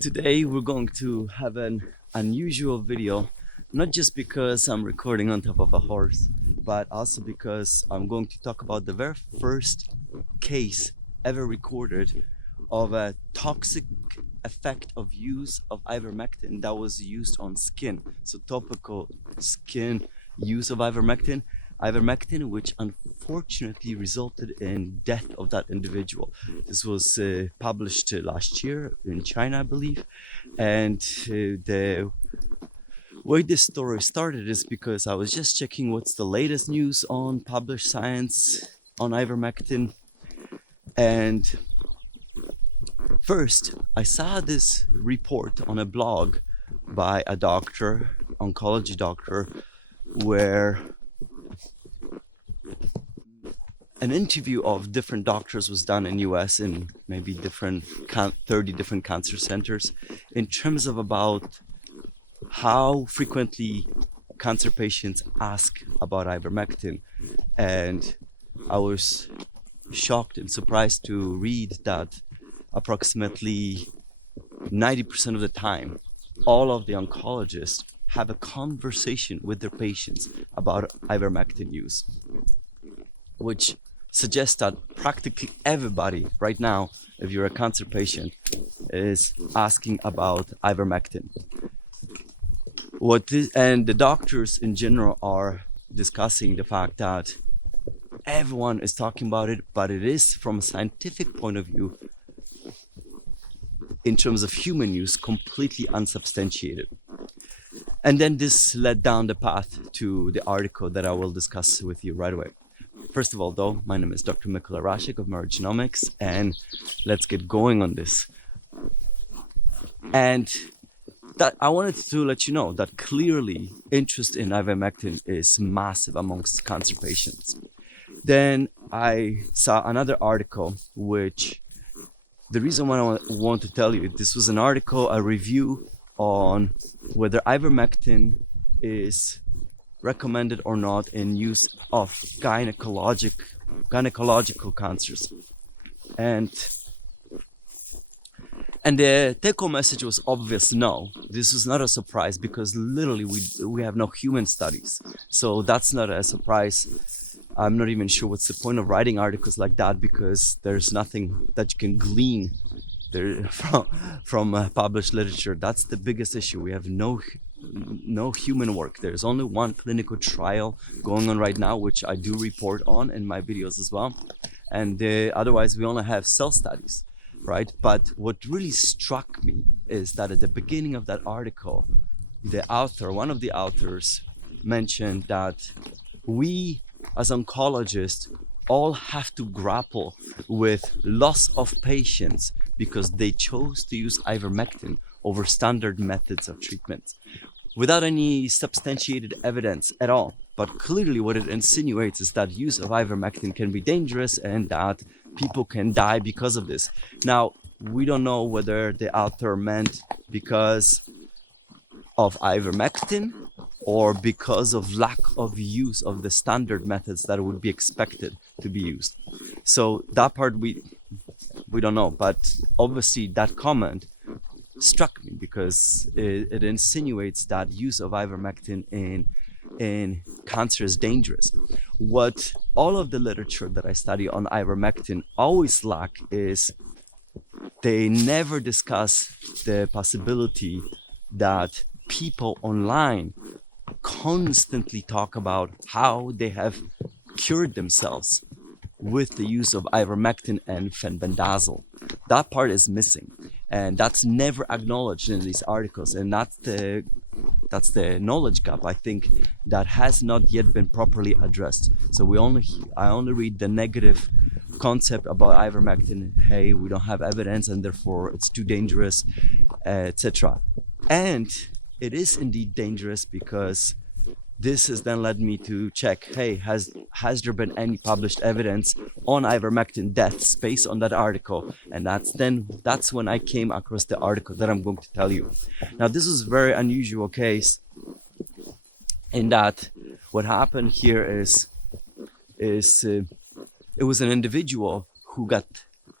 Today we're going to have an unusual video, not just because I'm recording on top of a horse, but also because I'm going to talk about the very first case ever recorded of a toxic effect of use of ivermectin that was used on skin. So topical skin use of ivermectin, which unfortunately resulted in death of that individual. This was published last year in China, I believe, and the way this story started is because I was just checking what's the latest news on published science on ivermectin, and first I saw this report on a blog by a doctor, oncology doctor, where an interview of different doctors was done in US in maybe 30 different cancer centers in terms of about how frequently cancer patients ask about ivermectin. And I was shocked and surprised to read that approximately 90% of the time, all of the oncologists have a conversation with their patients about ivermectin use, which suggests that practically everybody right now, if you're a cancer patient, is asking about ivermectin. And the doctors in general are discussing the fact that everyone is talking about it, but it is from a scientific point of view, in terms of human use, completely unsubstantiated. And then this led down the path to the article that I will discuss with you right away. First of all, though, my name is Dr. Mikola Rashik of Merogenomics, and let's get going on this. And that I wanted to let you know that clearly interest in ivermectin is massive amongst cancer patients. Then I saw another article, which the reason why I want to tell you, this was an article, a review on whether ivermectin is recommended or not in use of gynecological cancers. And the take-home message was obvious no. This was not a surprise because literally we have no human studies. So that's not a surprise. I'm not even sure what's the point of writing articles like that, because there's nothing that you can glean there from published literature. That's the biggest issue. We have no human work. There's only one clinical trial going on right now, which I do report on in my videos as well. And otherwise we only have cell studies, right? But what really struck me is that at the beginning of that article, one of the authors mentioned that we as oncologists all have to grapple with loss of patients because they chose to use ivermectin over standard methods of treatment without any substantiated evidence at all. But clearly what it insinuates is that use of ivermectin can be dangerous and that people can die because of this. Now, we don't know whether the author meant because of ivermectin or because of lack of use of the standard methods that would be expected to be used. So that part we don't know, but obviously that comment struck me because it insinuates that use of ivermectin in cancer is dangerous. What all of the literature that I study on ivermectin always lack is they never discuss the possibility that people online constantly talk about how they have cured themselves with the use of ivermectin and fenbendazole. That part is missing, and that's never acknowledged in these articles, and that's the knowledge gap, I think, that has not yet been properly addressed. So I only read the negative concept about ivermectin. Hey, we don't have evidence and therefore it's too dangerous, etc. And it is indeed dangerous because this has then led me to check, hey, has there been any published evidence on ivermectin deaths based on that article? And that's when I came across the article that I'm going to tell you. Now, this is a very unusual case in that what happened here is it was an individual who got,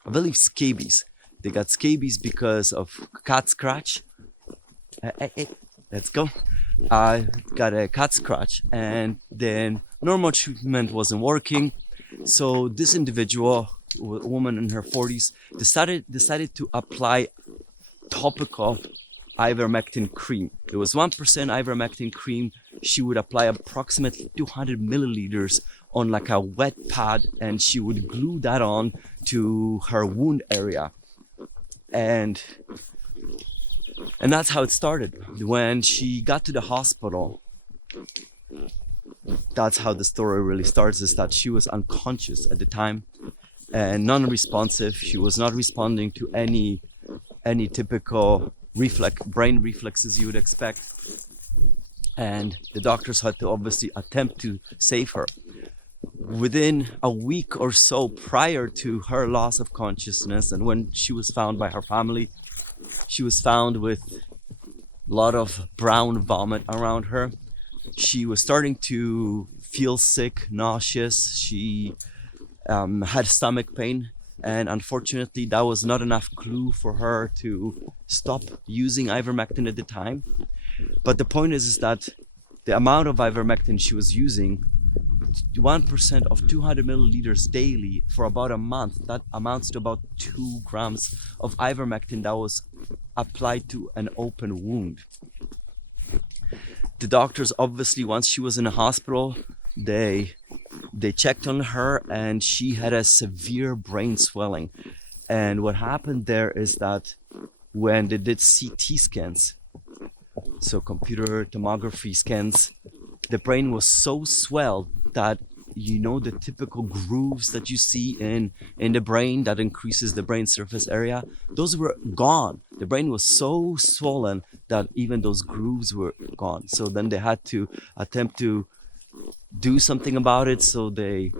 I believe, scabies They got scabies because of cat scratch. Hey, let's go. I got a cat scratch, and then normal treatment wasn't working. So this individual, a woman in her 40s, decided to apply topical ivermectin cream. It was 1% ivermectin cream. She would apply approximately 200 milliliters on like a wet pad, and she would glue that on to her wound area. And that's how it started. When she got to the hospital, that's how the story really starts, is that she was unconscious at the time and non-responsive. She was not responding to any typical brain reflexes you would expect. And the doctors had to obviously attempt to save her. Within a week or so prior to her loss of consciousness, and when she was found by her family, she was found with a lot of brown vomit around her. She was starting to feel sick, nauseous. She had stomach pain, and unfortunately that was not enough clue for her to stop using ivermectin at the time. But the point is that the amount of ivermectin she was using, 1% of 200 milliliters daily for about a month, that amounts to about 2 grams of ivermectin that was applied to an open wound. The doctors, obviously, once she was in a hospital, they checked on her, and she had a severe brain swelling. And what happened there is that when they did CT scans, so computer tomography scans, the brain was so swelled that, the typical grooves that you see in the brain that increases the brain surface area, those were gone. The brain was so swollen that even those grooves were gone. So then they had to attempt to do something about it. So they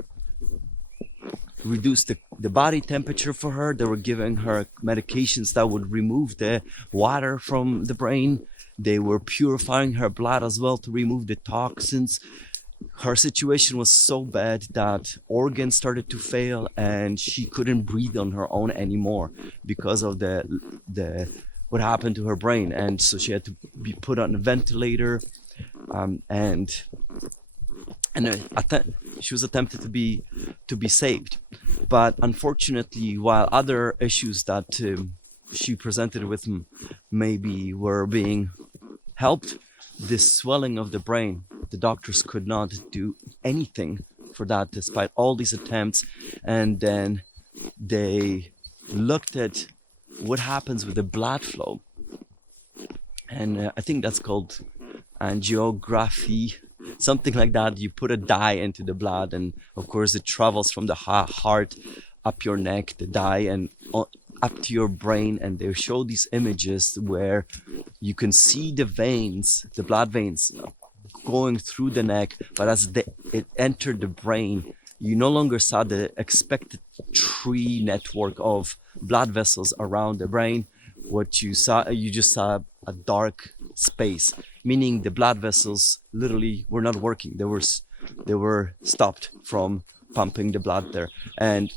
reduced the body temperature for her. They were giving her medications that would remove the water from the brain. They were purifying her blood as well to remove the toxins. Her situation was so bad that organs started to fail, and she couldn't breathe on her own anymore because of the what happened to her brain. And so she had to be put on a ventilator, and she was attempted to be saved. But unfortunately, while other issues that she presented with maybe were being helped, this swelling of the brain, the doctors could not do anything for that despite all these attempts. And then they looked at what happens with the blood flow, and I think that's called angiography, something like that. You put a dye into the blood, and of course it travels from the heart up your neck, the dye, and up to your brain. And they show these images where you can see the veins, the blood veins, going through the neck, but as it entered the brain, you no longer saw the expected tree network of blood vessels around the brain. What you saw, you just saw a dark space, meaning the blood vessels literally were not working. They were stopped from pumping the blood there. And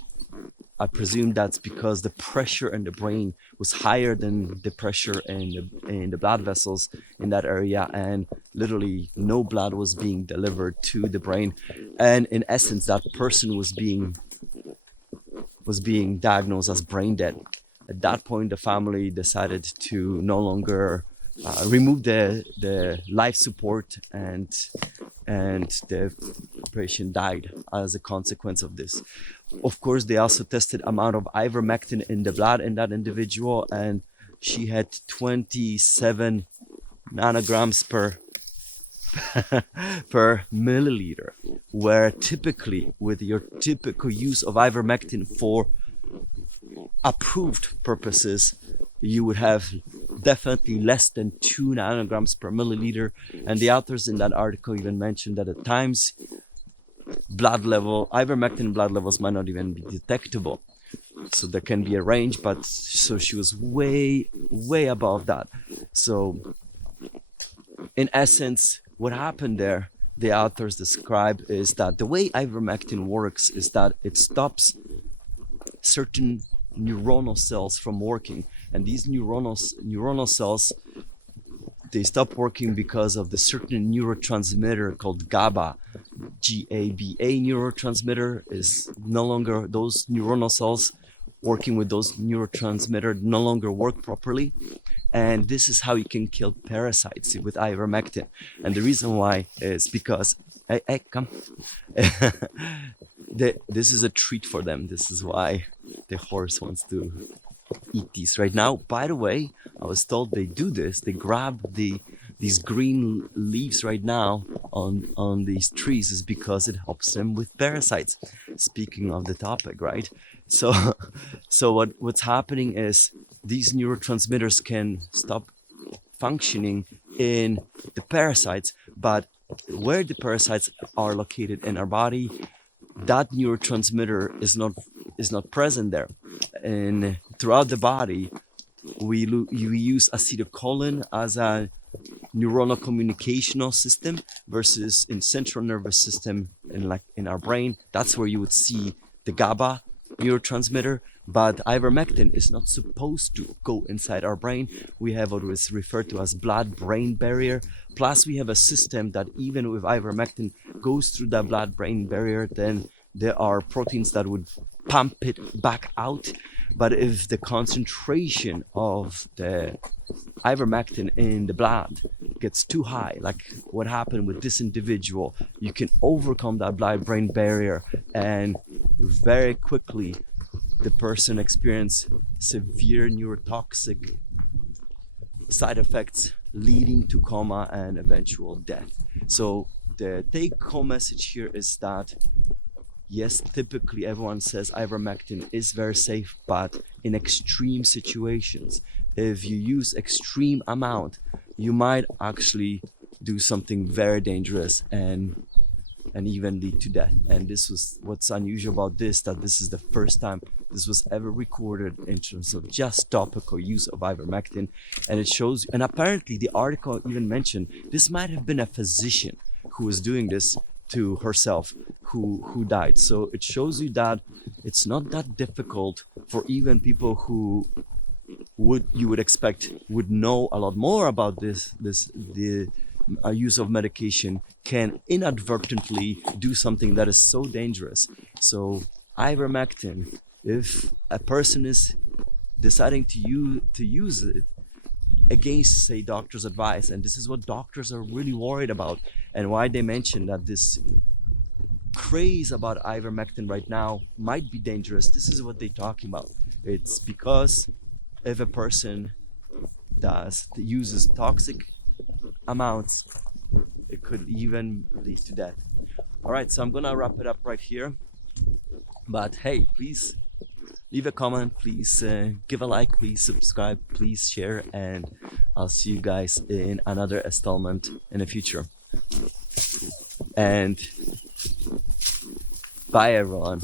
I presume that's because the pressure in the brain was higher than the pressure in the blood vessels in that area, and literally no blood was being delivered to the brain. And in essence, that person was being diagnosed as brain dead. At that point, the family decided to no longer remove the life support, and the patient died as a consequence of this. Of course, they also tested amount of ivermectin in the blood in that individual, and she had 27 nanograms per per milliliter, where typically with your typical use of ivermectin for approved purposes, you would have definitely less than 2 nanograms per milliliter. And the authors in that article even mentioned that at times ivermectin blood levels might not even be detectable. So there can be a range, but so she was way above that. So in essence, what happened there, the authors describe, is that the way ivermectin works is that it stops certain neuronal cells from working, and these neuronal cells, they stop working because of the certain neurotransmitter called GABA. GABA neurotransmitter is no longer, those neuronal cells working with those neurotransmitter no longer work properly. And this is how you can kill parasites with ivermectin. And the reason why is because, hey, come. This is a treat for them. This is why the horse wants to eat these right now. By the way, I was told they do this. They grab these green leaves right now on these trees is because it helps them with parasites. Speaking of the topic, right? So what's happening is these neurotransmitters can stop functioning in the parasites, but where the parasites are located in our body, that neurotransmitter is not present there. And throughout the body, we use acetylcholine as a neuronal communicational system, versus in central nervous system in our brain, that's where you would see the GABA neurotransmitter. But ivermectin is not supposed to go inside our brain. We have what is referred to as blood-brain barrier. Plus we have a system that even with ivermectin goes through that blood-brain barrier, then there are proteins that would pump it back out. But if the concentration of the ivermectin in the blood gets too high, like what happened with this individual, you can overcome that blood-brain barrier, and very quickly the person experience severe neurotoxic side effects leading to coma and eventual death. So the take-home message here is that yes, typically everyone says ivermectin is very safe, but in extreme situations, if you use extreme amount, you might actually do something very dangerous and even lead to death. And this was what's unusual about this, that this is the first time this was ever recorded in terms of just topical use of ivermectin. And it shows, and apparently the article even mentioned this might have been a physician who was doing this to herself who died. So it shows you that it's not that difficult for even people who you would expect would know a lot more about the use of medication, can inadvertently do something that is so dangerous. So ivermectin, if a person is deciding to use it against, say, doctor's advice, and this is what doctors are really worried about, and why they mention that this craze about ivermectin right now might be dangerous. This is what they're talking about. It's because if a person uses toxic amounts, it could even lead to death. All right, so I'm gonna wrap it up right here. But hey, please leave a comment, please give a like, please subscribe, please share, and I'll see you guys in another installment in the future. And bye everyone.